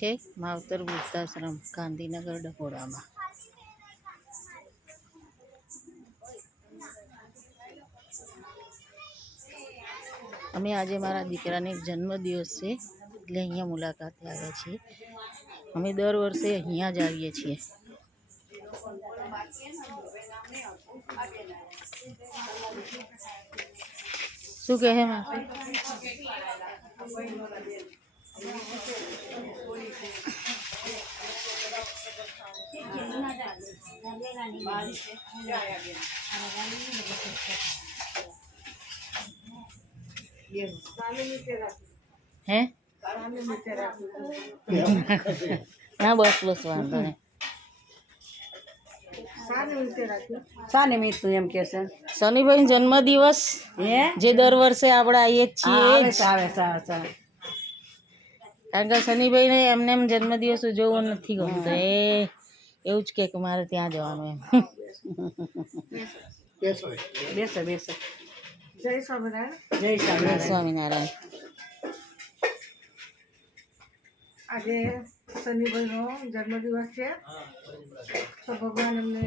છે માવતર વૃદ્ધાશ્રમ, ગાંધીનગર ડભોડામાં અમે આજે મારા દીકરાને જન્મદિવસ છે, એટલે અહીંયા મુલાકાતે આવ્યા છીએ. અમે દર વર્ષે અહીંયા જ આવીએ છીએ. શું કહે માં હે? ના બસ બસ વાંધો નહીં. શા નિમિત્તનું એમ કે છે. શનિભાઈ જન્મદિવસ હે? જે દર વર્ષે આપણે આવીએ જ છીએ કારણ કે શનિભાઈને એમને એમ જન્મદિવસ ઉજવવો નથી ગમતો. એ એવું જ કે કે મારે ત્યાં જવાનું એમ. બેસે બેસે. જય જય સ્વામિનારાયણ. સ્વામિનારાયણ. આજે શનિભાઈનો જન્મદિવસ છે. તો ભગવાન એમને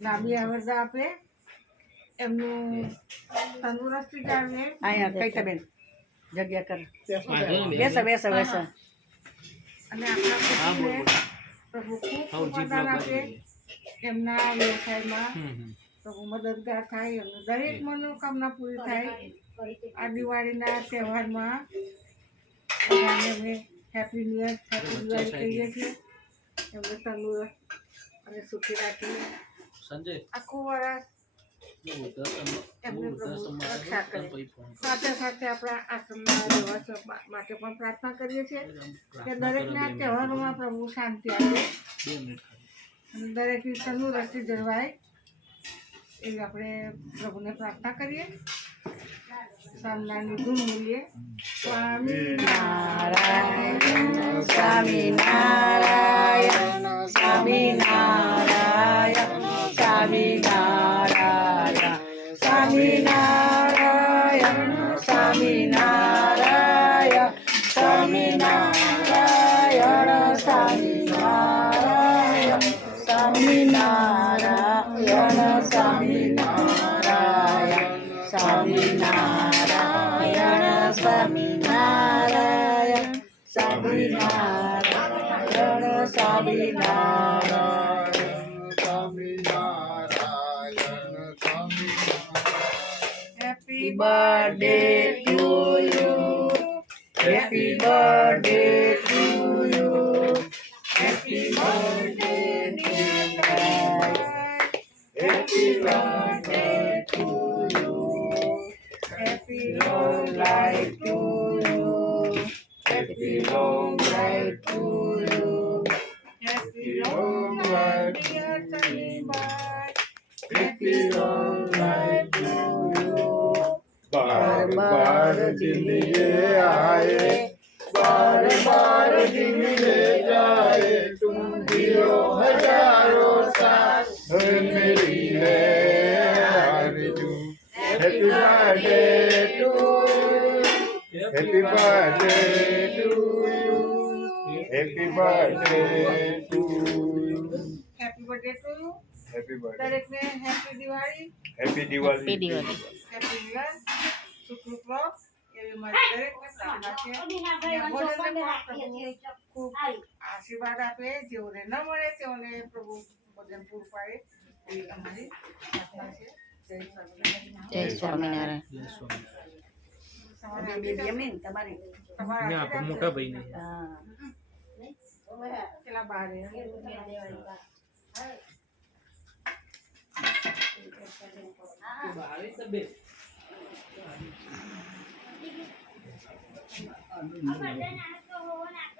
લાંબી આવરદા આપે. એમનું તંદુરસ્તી જાળવે. અહીંયા કઈતા બેન જગ્યા કર. બેસે બેસ. બેસે અને આપણા પ્રભુ ખૂબ વરદાન આપે એમના વ્યવસાયમાં પ્રભુ મદદગાર થાય એમની દરેક મનોકામના પૂરી થાય. આ દિવાળીના તહેવારમાં બધાને અમે happy new year happy Diwali કહીએ છીએ. એમને તંદુરસ્ત અને સુખી રાખીએ. સંજય. આખું વર્ષ સાથે સાથે આપણા આશ્રમના રહેવાસીઓ માટે પણ પ્રાર્થના કરીએ છીએ કે દરેકના તહેવારોમાં પ્રભુ શાંતિ આપે. અને દરેકની તંદુરસ્તી જળવાય એવી આપણે પ્રભુને પ્રાર્થના કરીએ. સામનાની ધૂન મૂલીએ સ્વામી નારાયણ સ્વામી નારાયણ સ્વામી નારાયણ સ્વામી નારાયણ சாமி நாராயண சாமி நாராய சாமி நாராயண சாமி நாராய சாமி நாராயண சாமி நாராய சாமி நாராயண சாமி நாராய சாமி நாராயண சாமி Narayana birthday to you. Happy birthday to you. Happy birthday, dear Christ. Happy birthday to you. Happy long life to you. Happy long life to you. Happy long life, dear Happy long बार दिल्ली आए बार बार दिल्ली जाए तुम दियो हजारों साल मेरी है आरजू happy birthday to happy birthday to you happy birthday to you happy birthday to you happy birthday दरेकने happy Diwali happy Diwali happy Diwali happy Diwali સુકૃપો એવી મારી દરેક ખૂબ આશીર્વાદ આપે જેઓને ન મળે તેઓને પ્રભુ ભોજન પૂરું પાડે એવી અમારી જય સ્વામિનારાયણ જય સ્વામિનારાયણ તમારે મોટા ભાઈ પેલા બારે બારે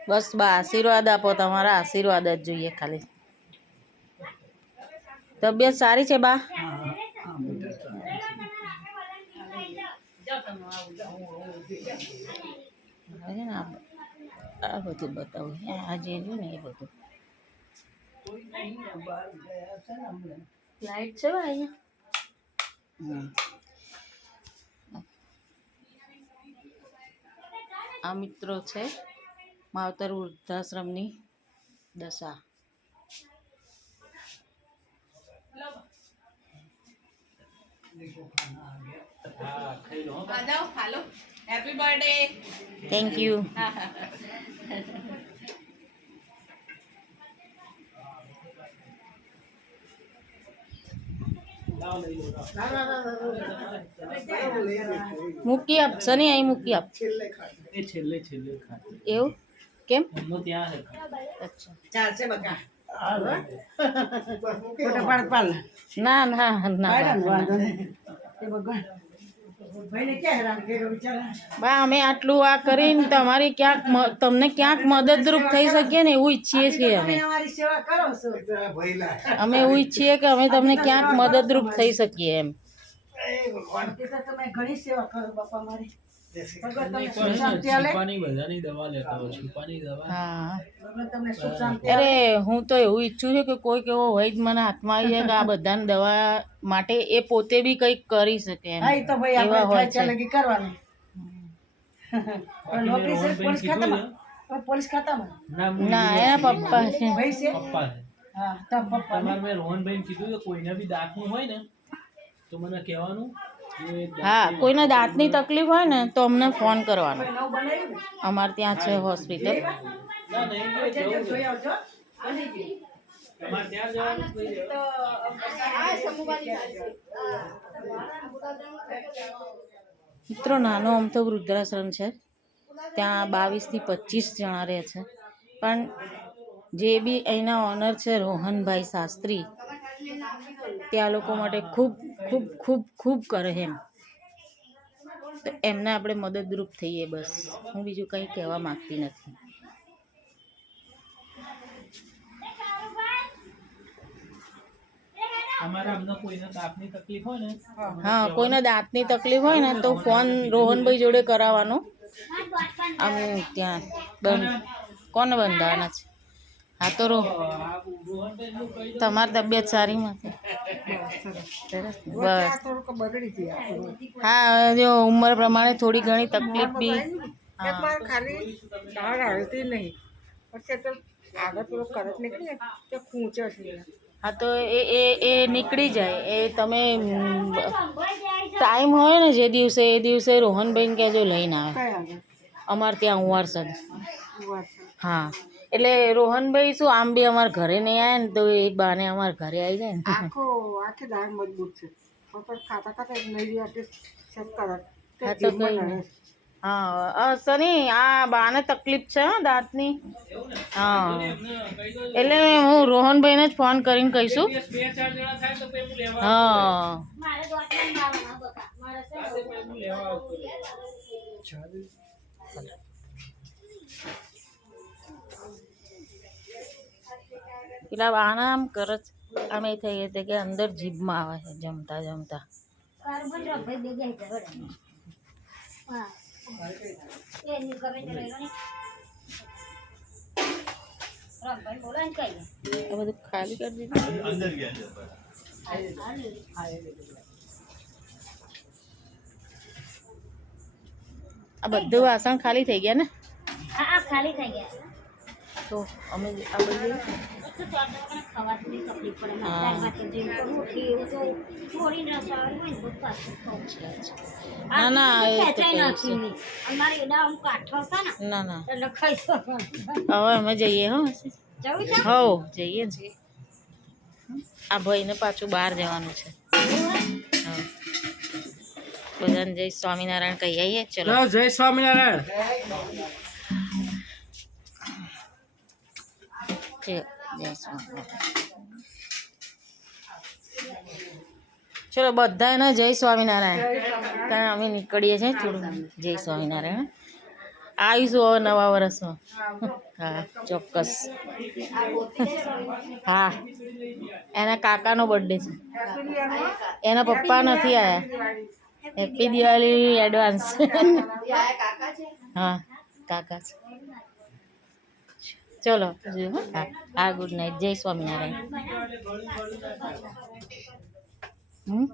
બસ બા આશીર્વાદ આપો તમારા આશીર્વાદ જ જોઈએ ખાલી. તબિયત સારી છે બા? આ- આ બધું બતાવું આ જે રહ્યું ને એ બધું. લાઈટ છે બા અહીંયા? આ મિત્રો છે માવતર વૃદ્ધાશ્રમની દશા. થેન્ક યુ મૂકી આપ સની અહીં મૂકી આપ. છેલ્લે છેલ્લે એવું? કેમ? ત્યાં છે અચ્છા. ચાલશે બકા. ના ના ના બા. અમે આટલું આ કરીને તમારી ક્યાંક તમને ક્યાંક મદદરૂપ થઈ શકીએ ને એવું ઈચ્છીએ છીએ અમે. અમે એવું ઈચ્છીએ કે અમે તમને ક્યાંક મદદરૂપ થઈ શકીએ એમ. તમે ઘણી સેવા કરો બાપા મારી. અરે હું તો એવું ઈચ્છું છું કે કોઈક એવો હોય મને હાથમાં આવી જાય કે આ બધાને દવા માટે એ પોતે બી કંઈક કરી શકે પોલીસ ખાતામાં? પણ પોલીસ ખાતામાં? ના એના પપ્પા છે. પપ્પા છે. હા તાર પપ્પા તમારે મેં રોહનભાઈ કીધું કોઈને બી દાંતનું હોય ને તો મને કહેવાનું હા, કોઈને દાંતની તકલીફ હોય ને તો અમને ફોન કરવાનો. અમારે ત્યાં છે હોસ્પિટલ. મિત્રો, નાનો આમ તો વૃદ્ધાશ્રમ છે. ત્યાં બાવીસથી પચીસ જણા રહે છે. પણ જે બી અહીંના ઓનર છે રોહનભાઈ શાસ્ત્રી, ત્યાં લોકો માટે ખૂબ ખૂબ ખૂબ ખૂબ કરે એમ. તો એમને આપણે મદદરૂપ થઈએ બસ. હું બીજું કંઈ કહેવા માગતી નથી. અમારે અમને કોઈને દાંતની તકલીફ હોય ને હા. કોઈને દાંતની તકલીફ હોય ને તો ફોન રોહનભાઈ જોડે કરાવવાનો. આમ ત્યાં બંધ કોને? બંધાવાના છે. હા તો રો. તમારી તબિયત સારી નથી બસ. હા જો ઉંમર પ્રમાણે થોડી ઘણી તકલીફ બી. ખાલી દાળ હળતી નહીં. પછી તો આગળ પેલો કરત નીકળી ને ખૂંચે છે. હા તો એ એ એ નીકળી જાય. એ તમે ટાઈમ હોય ને જે દિવસે એ દિવસે રોહનભાઈને કહેજો લઈને આવે. અમારે ત્યાં ઉવારસદ. હા. એટલે રોહનભાઈ શું આમ બી અમારા ઘરે નહીં આવે ને તો એ બાને અમારા ઘરે આવી જાય ને. આખો આખી દાળ મજબૂત છે. પણ ખાતા ખાતા નહીં આટલી સેટ હા સની આ બાને તકલીફ છે હો દાંતની? હા. એટલે હું રોહનભાઈને જ ફોન કરીને કહીશું. બે ચાર જણા થાય તો પેલું લેવા હા. પેલું આમ કરે છે આમ એ થઈ કે અંદર જીભમાં આવે છે જમતા જમતા. આ બધું ખાલી કરી દીધું. આ બધું વાસણ ખાલી થઈ ગયા ને? હા ખાલી થઈ ગયા. તો અમે આ બધું તો ચાર લોકોને ખાવાથી તકલીફ પડે હા. તો જેમ રોટલી એવું તો થોડી રસાવાળી હોય ને તો પાછું ખાવું. ના ના ખેંચાઈ નાખી નહીં. અમારે એડા આમ કાઠો છે ને ના ના. એટલે ખાઈ શકવાનું હવે અમે જઈએ હો. જવું છે? હો જઈએ ને. આ ભાઈને પાછું બહાર જવાનું છે. હા. બધાને જય સ્વામિનારાયણ કહી આવીએ ચલો. ચલો જય સ્વામિનારાયણ. જય જય સ્વામિનારાયણ ચલો બધાને જય સ્વામિનારાયણ. કારણ અમે નીકળીએ છીએ થોડું. જય સ્વામિનારાયણ. આવીશું હવે નવા વર્ષમાં હા ચોક્કસ. હા. એના કાકાનો બર્થડે છે. એના પપ્પા નથી આવ્યા હેપી દિવાળી એડવાન્સ હા કાકા છે. ચલો. હા. હા ગુડ નાઇટ. જય સ્વામિનારાયણ. હમ?